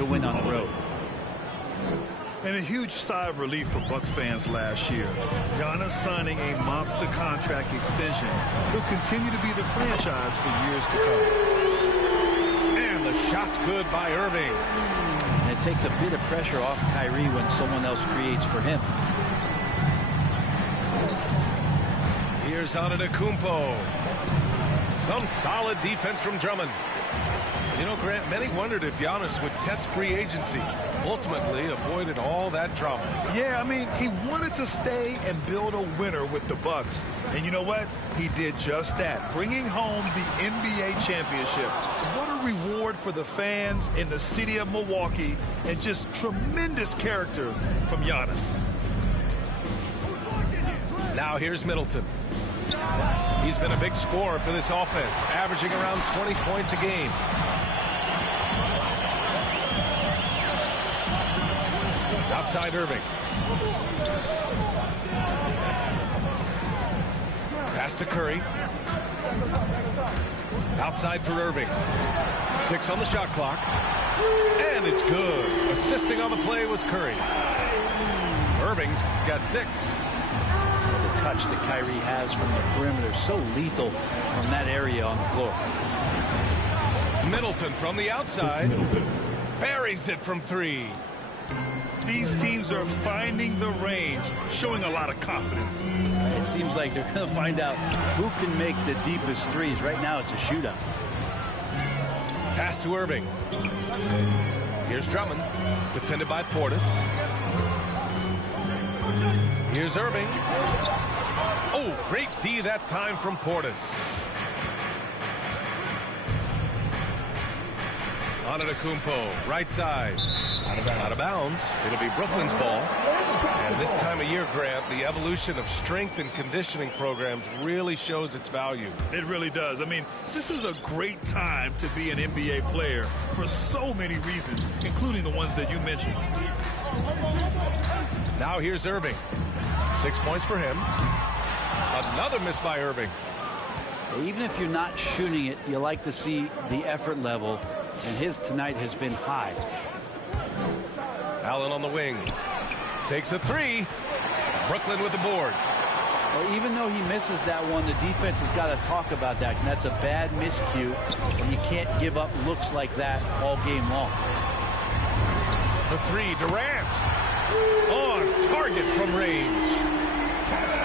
to win on the road. And a huge sigh of relief for Bucks fans last year. Giannis signing a monster contract extension. He'll continue to be the franchise for years to come. And the shot's good by Irving. And it takes a bit of pressure off Kyrie when someone else creates for him. Here's Antetokounmpo. Some solid defense from Drummond. You know, Grant, many wondered if Giannis would test free agency. Ultimately avoided all that drama. Yeah, I mean, he wanted to stay and build a winner with the Bucks. And you know what? He did just that, bringing home the NBA championship. What a reward for the fans in the city of Milwaukee, and just tremendous character from Giannis. Now here's Middleton. He's been a big scorer for this offense, averaging around 20 points a game. Outside Irving. Pass to Curry. Outside for Irving. 6 on the shot clock. And it's good. Assisting on the play was Curry. Irving's got 6. The touch that Kyrie has from the perimeter, so lethal from that area on the floor. Middleton from the outside. Buries it from 3. These teams are finding the range, showing a lot of confidence. It seems like they're going to find out who can make the deepest threes. Right now, it's a shootout. Pass to Irving. Here's Drummond, defended by Portis. Here's Irving. Oh, great D that time from Portis. Antetokounmpo, right side. Out of bounds. It'll be Brooklyn's ball. And this time of year, Grant, the evolution of strength and conditioning programs really shows its value. It really does. I mean, this is a great time to be an NBA player for so many reasons, including the ones that you mentioned. Now here's Irving. 6 points for him. Another miss by Irving. Even if you're not shooting it, you like to see the effort level, and his tonight has been high. Allen on the wing. Takes a 3. Brooklyn with the board. Well, even though he misses that one, the defense has got to talk about that. And that's a bad miscue, and you can't give up looks like that all game long. The 3, Durant. On target from range.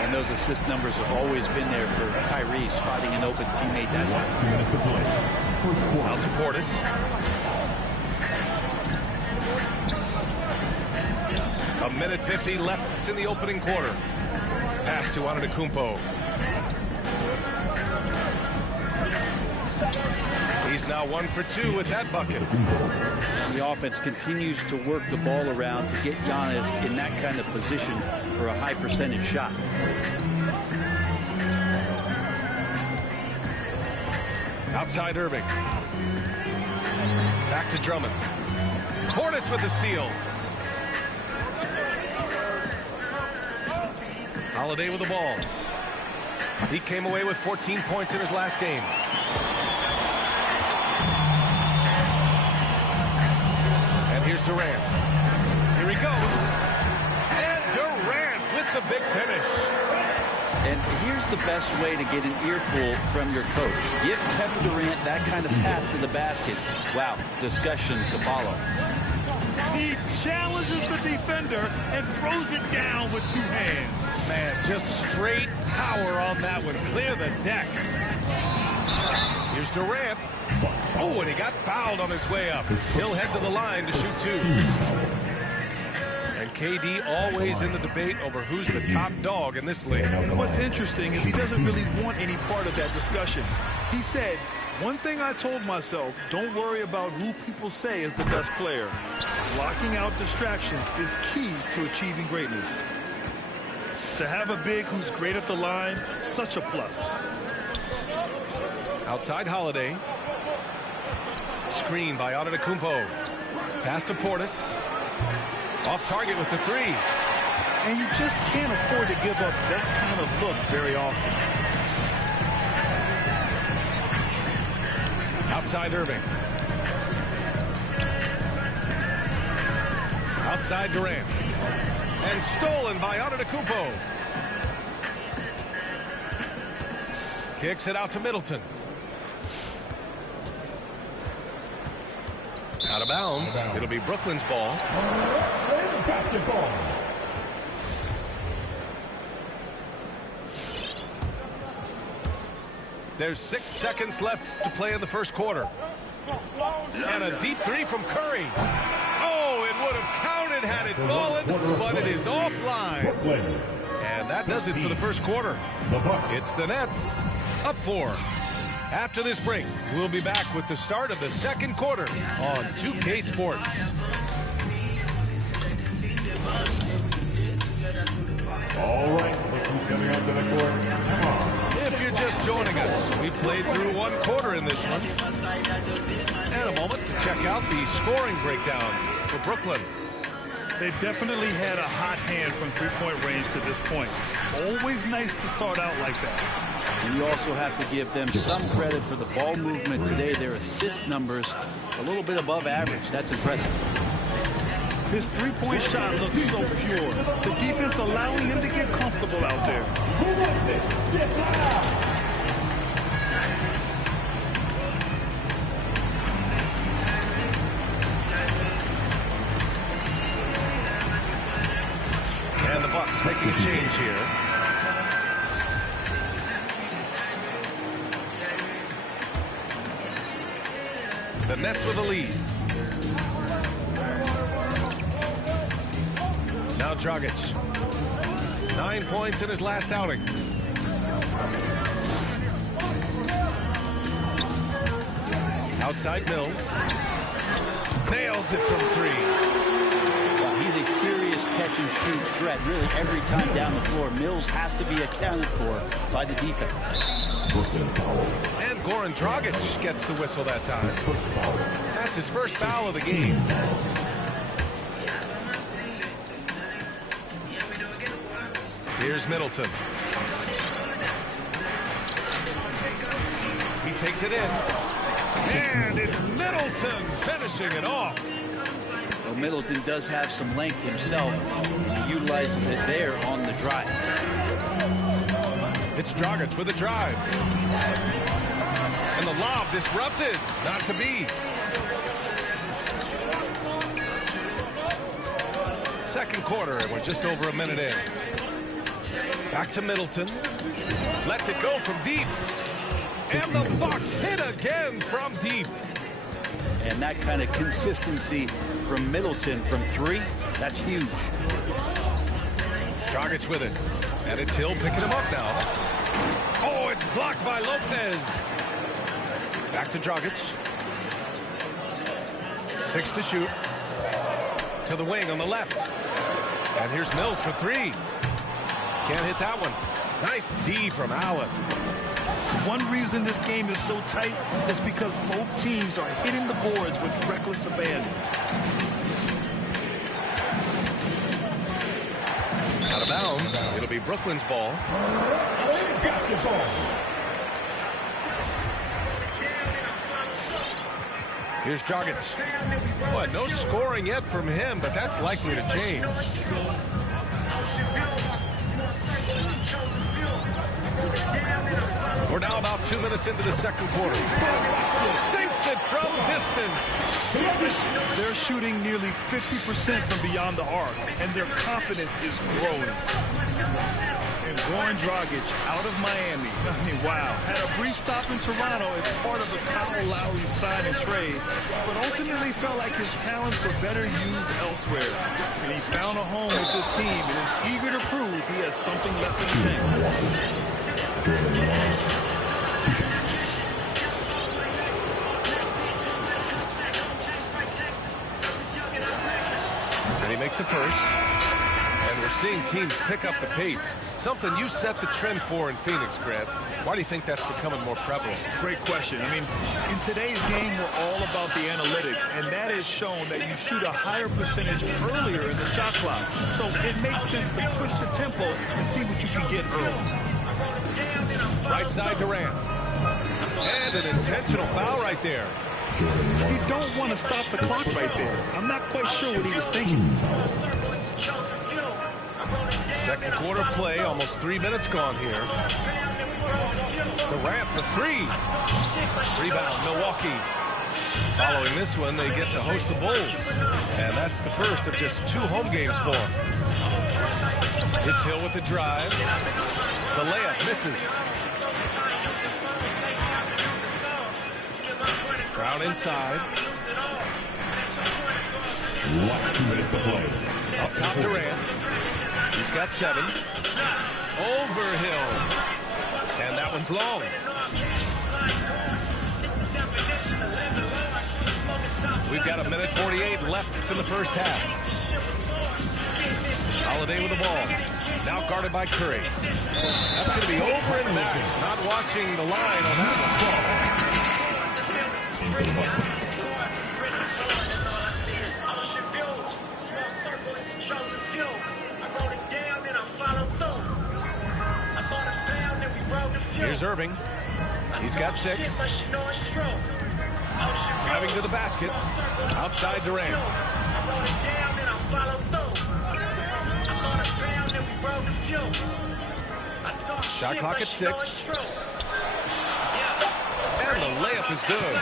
And those assist numbers have always been there for Kyrie, spotting an open teammate that time. Out to Portis. A minute 50 left in the opening quarter. Pass to Antetokounmpo. He's now 1 for 2 with that bucket. The offense continues to work the ball around to get Giannis in that kind of position for a high percentage shot. Outside Irving. Back to Drummond. Portis with the steal. Holiday with the ball. He came away with 14 points in his last game. And here's Durant. Here he goes. And Durant with the big finish. And here's the best way to get an earful from your coach. Give Kevin Durant that kind of path to the basket. Wow, discussion to follow. He challenges the defender and throws it down with 2 hands. Man, just straight power on that one. Clear the deck. Here's Durant. Oh, and he got fouled on his way up. He'll head to the line to shoot 2. And KD always in the debate over who's the top dog in this league. What's interesting is he doesn't really want any part of that discussion. He said, one thing I told myself, don't worry about who people say is the best player. Blocking out distractions is key to achieving greatness. To have a big who's great at the line, such a plus. Outside Holiday. Screen by Antetokounmpo. Pass to Portis. Off target with the 3. And you just can't afford to give up that kind of look very often. Outside Irving. Outside Durant. And stolen by Antetokounmpo. Kicks it out to Middleton. Out of bounds. It'll be Brooklyn's ball. Basketball. There's 6 seconds left to play in the first quarter. And a deep three from Curry. Oh, it would have counted had it fallen, but it is offline. And that does it for the first quarter. It's the Nets up 4. After this break, we'll be back with the start of the second quarter on 2K Sports. All right, look who's coming onto the court. Come on. If you're just joining us, we played through 1 quarter in this one. And a moment to check out the scoring breakdown for Brooklyn. They definitely had a hot hand from three-point range to this point. Always nice to start out like that. And you also have to give them some credit for the ball movement today. Their assist numbers a little bit above average. That's impressive. His three-point shot looks so pure. The defense allowing him to get comfortable out there. Who wants it? Get loud. And the Bucks making a change here. The Nets with a lead. Now Dragic. 9 points in his last outing. Outside Mills. Nails it from 3. Wow, he's a serious catch-and-shoot threat. Really, every time down the floor, Mills has to be accounted for by the defense. And Goran Dragic gets the whistle that time. That's his first foul of the game. Here's Middleton. He takes it in. And it's Middleton finishing it off. Well, Middleton does have some length himself, and he utilizes it there on the drive. It's Dragic with a drive. And the lob disrupted. Not to be. Second quarter, and we're just over a minute in. Back to Middleton. Lets it go from deep. And the Bucks hit again from deep. And that kind of consistency from Middleton from 3, that's huge. Dragic with it. And it's Hill picking him up now. Oh, it's blocked by Lopez. Back to Dragic. 6 to shoot. To the wing on the left. And here's Mills for 3. Can't hit that one. Nice D from Allen. One reason this game is so tight is because both teams are hitting the boards with reckless abandon. Out of bounds. It'll be Brooklyn's ball. Basketball. Here's Dragic. Boy, no scoring yet from him, but that's likely to change. We're now about 2 minutes into the second quarter. Sinks it from distance. They're shooting nearly 50% from beyond the arc, and their confidence is growing. And Goran Dragic out of Miami. I mean, wow. Had a brief stop in Toronto as part of the Kyle Lowry sign and trade, but ultimately felt like his talents were better used elsewhere. And he found a home with this team and is eager to prove he has something left in the tank. And he makes it first. And we're seeing teams pick up the pace. Something you set the trend for in Phoenix, Grant. Why do you think that's becoming more prevalent? Great question. I mean, in today's game, we're all about the analytics, and that has shown that you shoot a higher percentage earlier in the shot clock. So it makes sense to push the tempo and see what you can get early. Right side Durant. And an intentional foul right there. You don't want to stop the clock right there. I'm not quite sure what he was thinking. Second quarter play, almost 3 minutes gone here. Durant for three. Rebound, Milwaukee. Following this one, they get to host the Bulls. And that's the first of just 2 home games for them. It's Hill with the drive. The layup misses. Brown inside. Last 2 minutes to play. Up top Durant. He's got 7. Over Hill. And that one's long. We've got 1:48 left in the first half. Holiday with the ball. Now guarded by Curry. That's going to be over and back. Not watching the line on that one. Here's Irving. He's got 6. Driving to the basket. Outside Durant. Shot clock at 6. And the layup is good.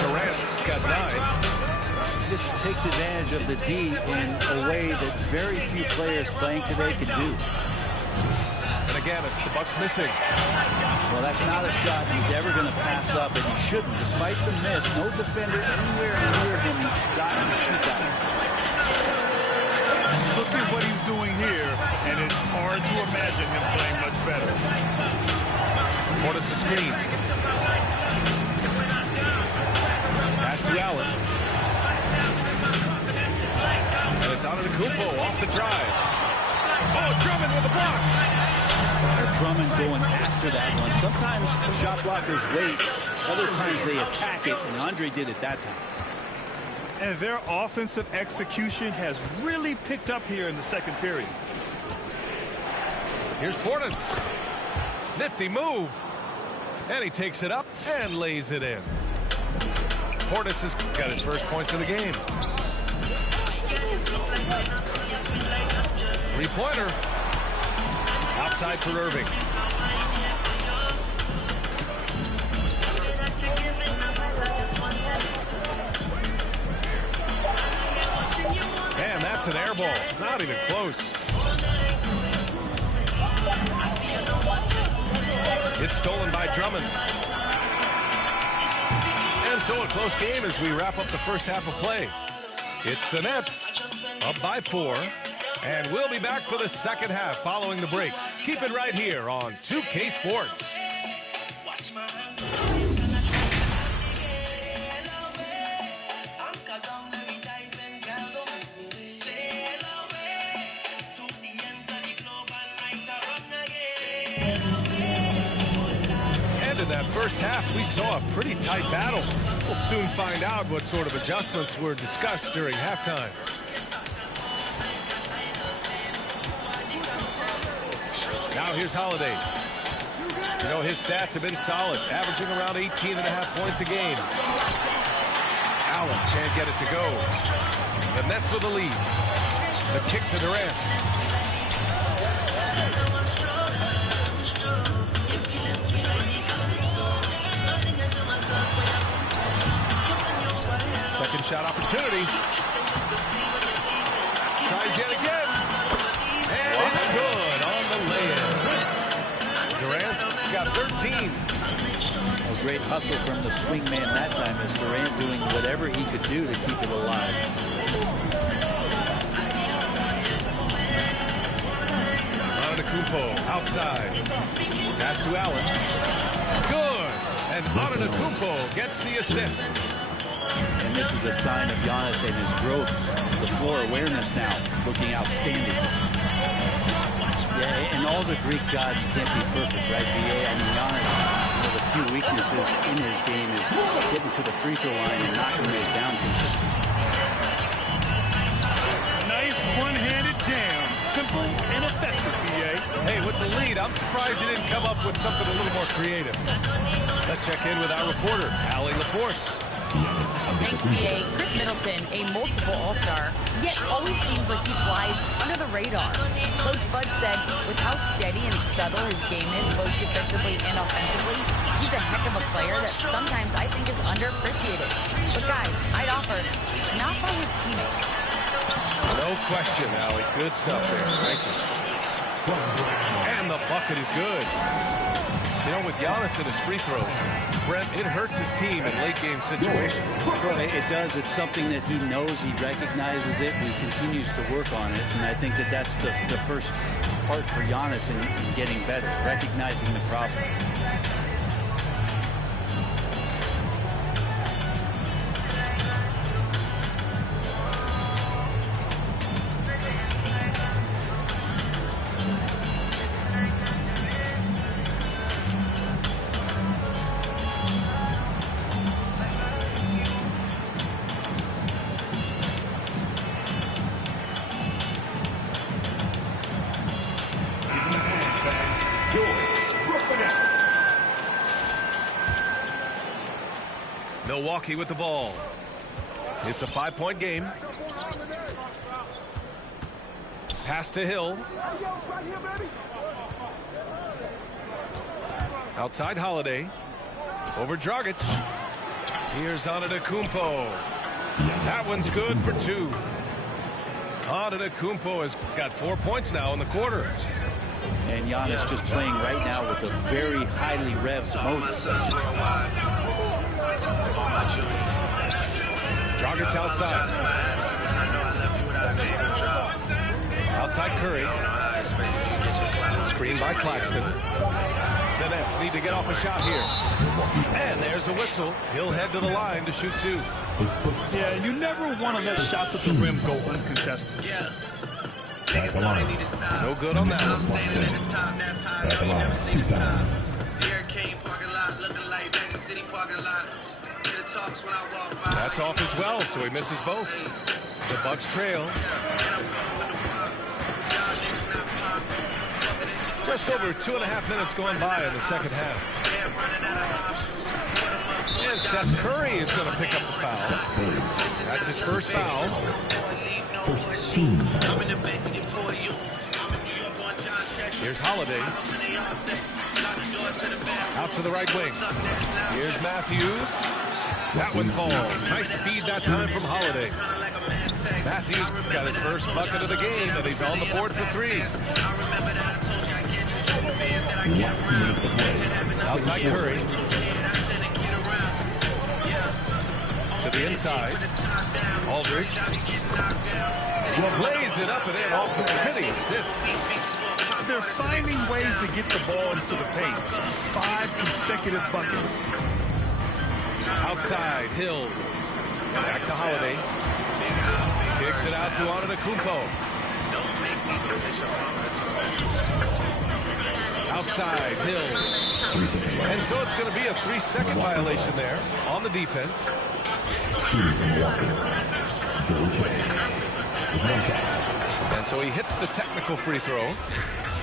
Durant's got 9. This takes advantage of the D in a way that very few players playing today can do. And again, it's the Bucks missing. Well, that's not a shot he's ever going to pass up, and he shouldn't. Despite the miss, no defender anywhere near him. He's got to shoot that one. Look at what he's doing here, and it's hard to imagine him playing much better. Portis the screen. Pass to Allen. And it's Antetokounmpo off the drive. Oh, Drummond with the block. Drummond going after that one. Sometimes shot blockers wait. Other times they attack it, and Andre did it that time. And their offensive execution has really picked up here in the second period. Here's Portis. Nifty move. And he takes it up and lays it in. Portis has got his first points of the game. Three-pointer. Outside for Irving. And that's an air ball. Not even close. It's stolen by Drummond. And so a close game as we wrap up the first half of play. It's the Nets up by 4. And we'll be back for the second half following the break. Keep it right here on 2K Sports. And in that first half, we saw a pretty tight battle. We'll soon find out what sort of adjustments were discussed during halftime. Now here's Holiday. You know, his stats have been solid, averaging around 18.5 points a game. Allen can't get it to go. The Nets with the lead. The kick to Durant. Second shot opportunity. Tries yet again. And it's good on the lay-in. Durant's got 13. A great hustle from the swing man that time as Durant doing whatever he could do to keep it alive. Antetokounmpo outside. Pass to Allen. Good. And Antetokounmpo gets the assist. And this is a sign of Giannis and his growth. The floor awareness now looking outstanding. Yeah, and all the Greek gods can't be perfect, right, B.A.? I mean, Giannis, one of the few weaknesses in his game is getting to the free throw line and knocking those down consistently. Nice one-handed jam. Simple and effective, B.A. Hey, what the lead. I'm surprised he didn't come up with something a little more creative. Let's check in with our reporter, Allie LaForce. Thanks, BA. Chris Middleton, a multiple All-Star, yet always seems like he flies under the radar. Coach Bud said with how steady and subtle his game is, both defensively and offensively, he's a heck of a player that sometimes I think is underappreciated. But guys, I'd offer, not by his teammates. No question, Allie. Good stuff there. Thank you. And the bucket is good. You know, with Giannis and his free throws, Brent, it hurts his team in late-game situations. It does. It's something that he knows. He recognizes it, and he continues to work on it. And I think that that's the first part for Giannis in getting better, recognizing the problem. Milwaukee with the ball. It's a 5-point game. Pass to Hill. Outside Holiday. Over Dragic. Here's Antetokounmpo. That one's good for 2. Antetokounmpo has got 4 points now in the quarter. And Giannis just playing right now with a very highly revved motor. Dragic outside. Outside Curry. Screen by Claxton. The Nets need to get off a shot here. And there's a whistle. He'll head to the line to shoot 2. Yeah, you never want to let shots at the rim go uncontested. No good on that one. That's off as well, so he misses both. The Bucks trail. Just over 2.5 minutes going by in the second half. And Seth Curry is going to pick up the foul. That's his first foul. Here's Holiday. Out to the right wing. Here's Matthews. That one falls. Nice feed that time from Holiday. Matthews got his first bucket of the game, and he's on the board for 3. Outside Curry. To the inside. Aldridge. Lays it up and in off the pretty assist. They're finding ways to get the ball into the paint. 5 consecutive buckets. Outside, Hill. Back to Holiday. Kicks it out to Antetokounmpo. Outside, Hill. And so it's going to be a 3-second violation there on the defense. And so he hits the technical free throw.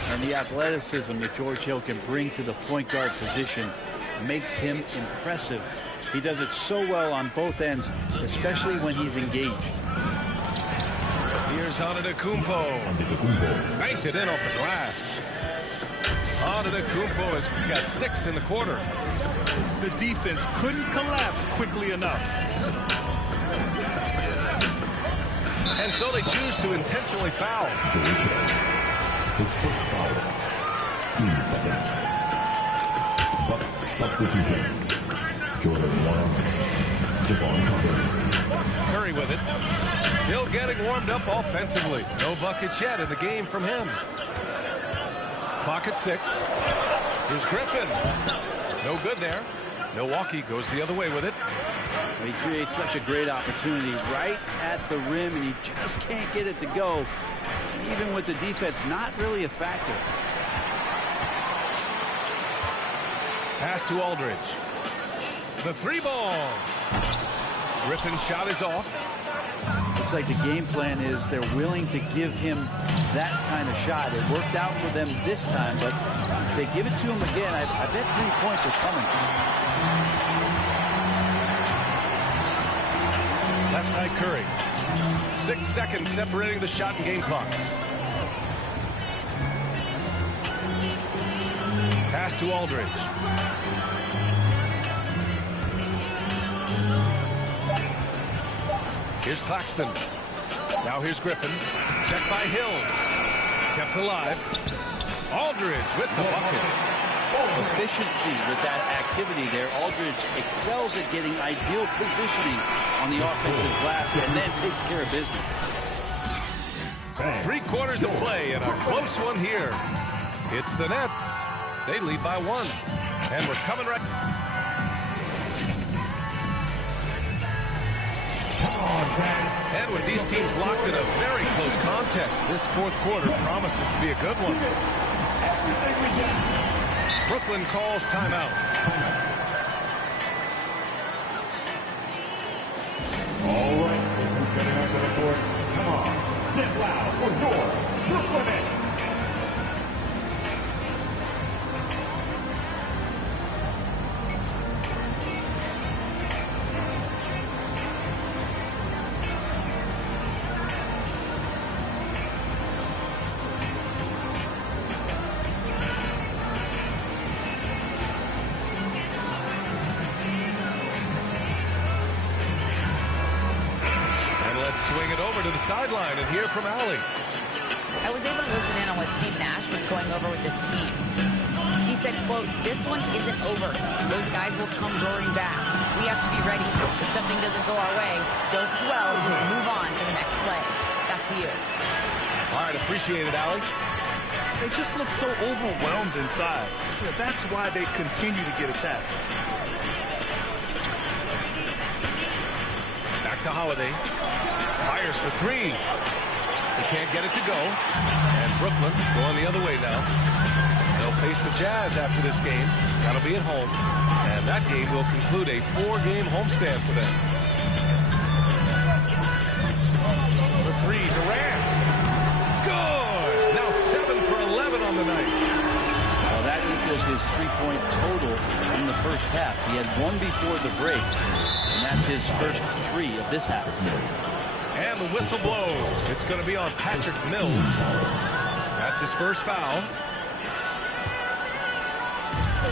And the athleticism that George Hill can bring to the point guard position makes him impressive. He does it so well on both ends, especially when he's engaged. Here's Antetokounmpo. Banked it in off the glass. Antetokounmpo has got 6 in the quarter. The defense couldn't collapse quickly enough. And so they choose to intentionally foul. His first foul. Team second. Bucks substitution. Jordan Warren. Javon Carter. Curry with it. Still getting warmed up offensively. No buckets yet in the game from him. Clock at 6. Here's Griffin. No good there. Milwaukee goes the other way with it. He creates such a great opportunity right at the rim, and he just can't get it to go. Even with the defense not really a factor. Pass to Aldridge. The 3 ball. Griffin's shot is off. Looks like the game plan is they're willing to give him that kind of shot. It worked out for them this time, but if they give it to him again, I bet 3 points are coming. Left side Curry. 6 seconds separating the shot and game clocks. Pass to Aldridge. Here's Claxton. Now here's Griffin. Check by Hill. Kept alive. Aldridge with the bucket. Efficiency with that activity there. Aldridge excels at getting ideal positioning on the offensive glass and then takes care of business. 3/4 of play and a close one here. It's the Nets. They lead by 1. And we're coming right. And with these teams locked in a very close contest, this 4th quarter promises to be a good one. Brooklyn calls timeout. All right, who's getting onto the court? Come on, get loud for your Brooklyn Nets. Swing it over to the sideline and hear from Allie. I was able to listen in on what Steve Nash was going over with this team. He said, quote, "This one isn't over. Those guys will come roaring back. We have to be ready. If something doesn't go our way, don't dwell, just move on to the next play." Back to you. All right, appreciate it, Allie. They just look so overwhelmed inside. Yeah, that's why they continue to get attacked. Back to Holiday. Fires for 3. He can't get it to go. And Brooklyn going the other way now. They'll face the Jazz after this game. That'll be at home. And that game will conclude a 4-game homestand for them. For 3, Durant. Good! Now 7 for 11 on the night. Well, that equals his 3-point total from the first half. He had 1 before the break. And that's his first 3 of this half. And the whistle blows. It's going to be on Patrick Mills. That's his first foul.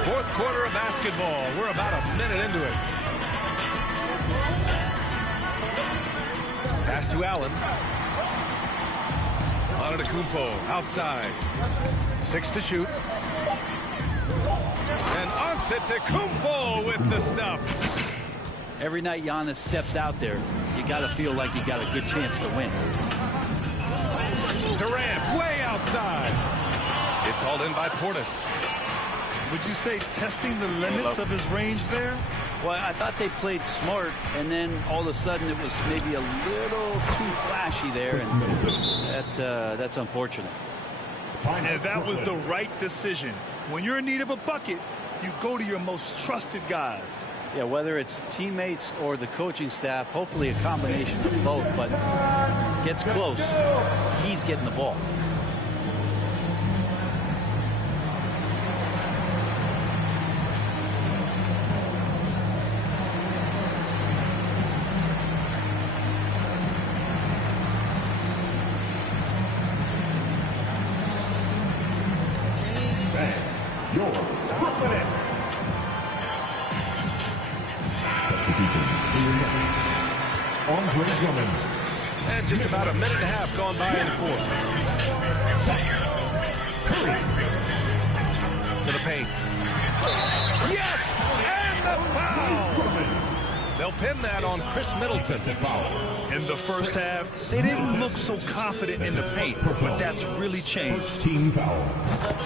4th quarter of basketball. We're about a minute into it. Pass to Allen. Antetokounmpo outside. 6 to shoot. And Antetokounmpo with the stuff. Every night Giannis steps out there, you got to feel like you got a good chance to win. Durant way outside. It's hauled in by Portis. Would you say testing the limits of his range there? Well, I thought they played smart, and then all of a sudden it was maybe a little too flashy there, and that's unfortunate. And that was the right decision. When you're in need of a bucket, you go to your most trusted guys. Yeah, whether it's teammates or the coaching staff, hopefully a combination of both, but gets close, he's getting the ball. Your Brooklyn Nets. Andre Drummond. And just about a minute and a half gone by in the 4th. To the paint. Yes! And the foul! They'll pin that on Chris Middleton. In the first half, they didn't look so confident in the paint, but that's really changed. Team foul.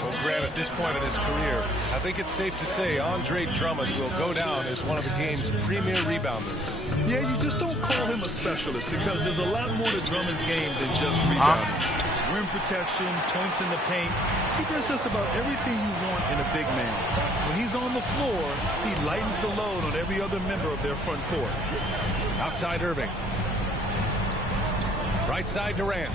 Well, Grant, at this point in his career, I think it's safe to say Andre Drummond will go down as one of the game's premier rebounders. Yeah, you just don't call him a specialist because there's a lot more to Drummond's game than just rebounding. rim protection, points in the paint. He does just about everything you want in a big man. When he's on the floor, he lightens the load on every other member of their front court. Outside Irving. Right side Durant.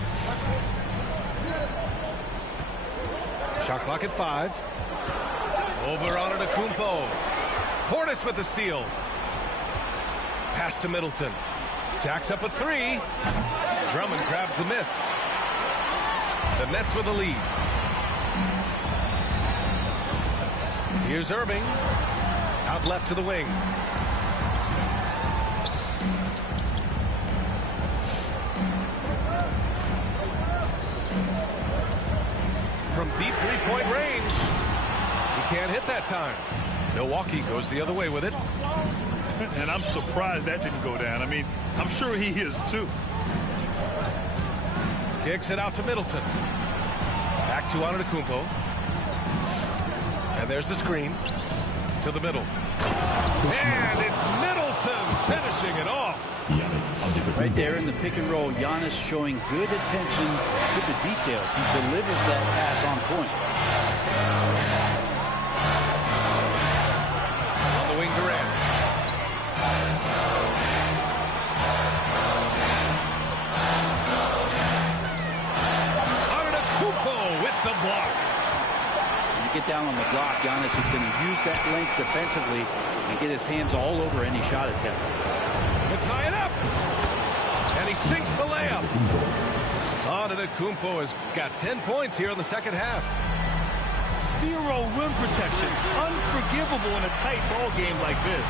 Shot clock at 5. Over on Antetokounmpo. Portis with the steal. Pass to Middleton. Jacks up a 3. Drummond grabs the miss. The Nets with the lead. Here's Irving. Out left to the wing. From deep three-point range. He can't hit that time. Milwaukee goes the other way with it. And I'm surprised that didn't go down. I mean, I'm sure he is too. Kicks it out to Middleton. Back to Antetokounmpo. And there's the screen to the middle. And it's Middleton finishing it off. Right there in the pick and roll, Giannis showing good attention to the details. He delivers that pass on point. On the wing, Durant. Antetokounmpo with the block. When you get down on the block, Giannis is going to use that length defensively and get his hands all over any shot attempt. To tie it up. And he sinks the layup. Antetokounmpo has got 10 points here in the second half. Zero rim protection. Unforgivable in a tight ball game like this.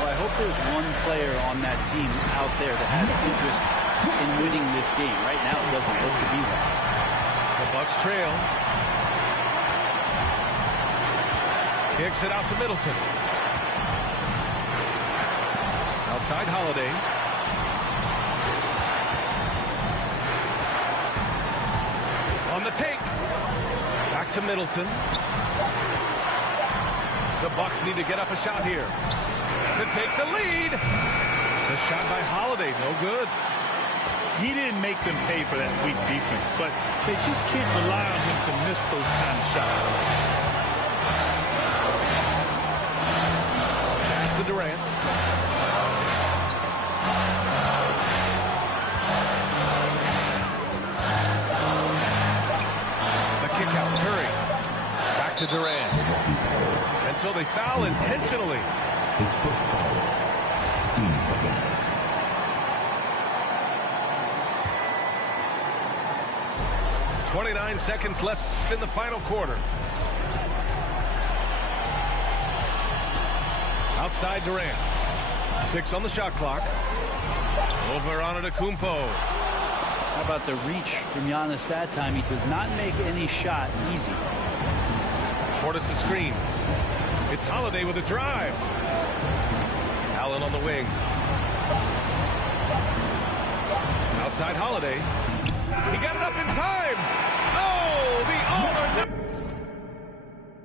Well, I hope there's one player on that team out there that has interest in winning this game. Right now, it doesn't look to be one. The Bucks trail. Kicks it out to Middleton. Outside Holiday. On the take. Back to Middleton. The Bucks need to get up a shot here to take the lead. The shot by Holiday, no good. He didn't make them pay for that weak defense, but they just can't rely on him to miss those kind of shots. Pass to Durant. To Durant. And so they foul intentionally. His first foul. Team second. .29 seconds left in the final quarter. Outside Durant. 6 on the shot clock. Over on Antetokounmpo. How about the reach from Giannis that time? He does not make any shot easy. Portis the screen. It's Holiday with a drive. Allen on the wing. Outside Holiday. He got it up